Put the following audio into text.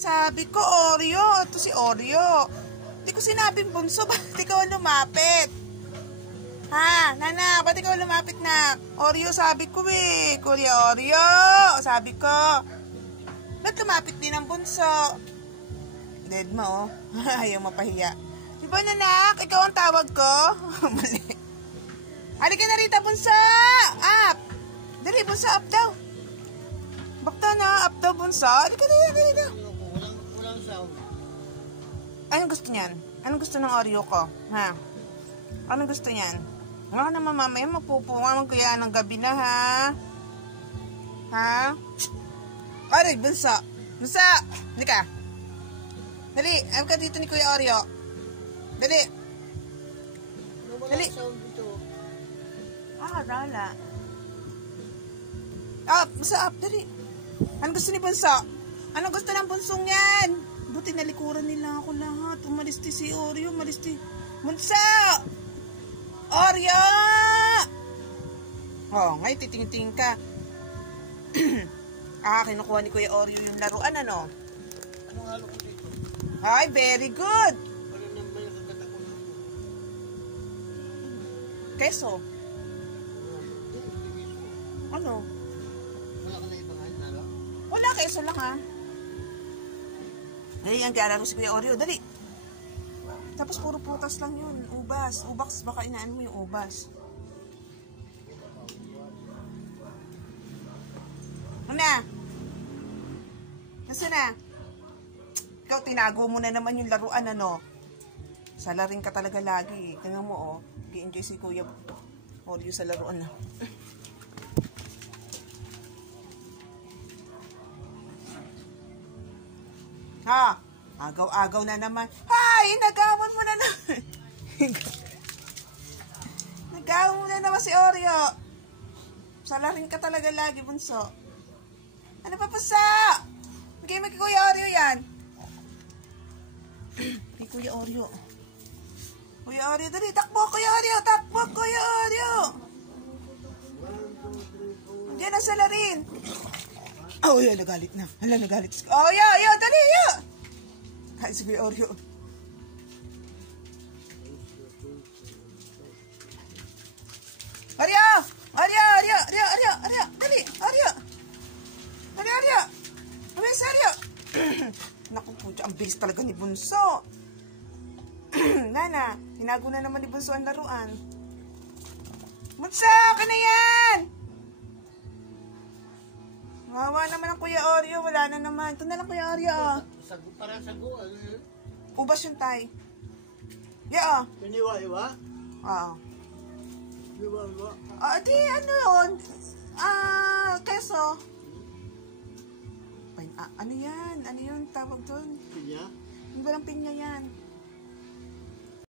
Sabi ko, Oreo. Ito si Oreo. Hindi ko sinabing bunso. Ba't ikaw lumapit? Ha? Nana, ba't ikaw lumapit na? Oreo, sabi ko eh. Kuya Oreo. Sabi ko. Ba't lumapit din ang bunso? Dead mo, oh. Ayaw mapahiya. Diba, nanak? Ikaw ang tawag ko? Mali. Halika na rito, bunso! Up! Dali, bunso, up daw. Bakta na, up daw, bunso. Halika na, dali. Walang sound. Anong gusto niyan? Anong gusto ng Oreo ko? Ha? Anong gusto niyan? Nga naman, mamaya mapupungan kaya ng gabi na, ha? Ha? Aray, bunso. Bunso! Halika. Dali, ayaw ka dito ni Kuya Oreo. Dali. Dali. Rala. Up, bunso, up, dali. Anong gusto ni bunso? Anong gusto ng bunsong yan? Buti nalikuran nila ako lahat. Umalis si Oreo, umalis bunso! Oreo! Oh, ngayon titingin ka. Kinukuha ni Kuya Oreo yung laruan, ano? Anong halo ko dito? Ay, very good! Ano naman yung kaganda ko na ito? Keso. Ano? Wala ka na ibang halo? Wala, keso lang, ha? Dali, ang galaro si Kuya Oreo. Dali! Tapos puro putas lang yun. Ubas. Ubas, baka inaan mo yung ubas. Ano na? Nasaan na? Ikaw, tinago mo na naman yung laruan, ano? Salarin ka talaga lagi. Tingnan mo, oh. I-enjoy si Kuya Oreo sa laruan, na. Ha? Agaw-agaw na naman. Hay! Nagawan mo na naman. Nagawan mo na naman si Oreo. Salarin ka talaga lagi, bunso. Ano pa pusa? Bigay mo kay Kuya Oreo yan. Kay Kuya Oreo. Kuya Oreo, dali. Takbo, Kuya Oreo. Takbo, Kuya Oreo. Diyan ang salarin. Oh, yeah, nagalit na. Hala, nagalit. Oh, yeah, dali, yeah. Kain si Kuya Oreo. Oreo! Dali, Oreo. Mabilis, Oreo. Naku po, ang bilis talaga ni Bunso. Nana, tinago na naman ni Bunso ang laruan. Bunso, ka na yan! Wawa naman ang Kuya Oreo. Wala na naman. Ito na lang Kuya Oreo. Parang sago. Ubas yung tay. Yeah. Piniwa-iwa? Oo. Piniwa-iwa? Di ano yun? Keso. Ano yan? Ano yun tawag doon? Pinya? Hindi ba lang pinya yan?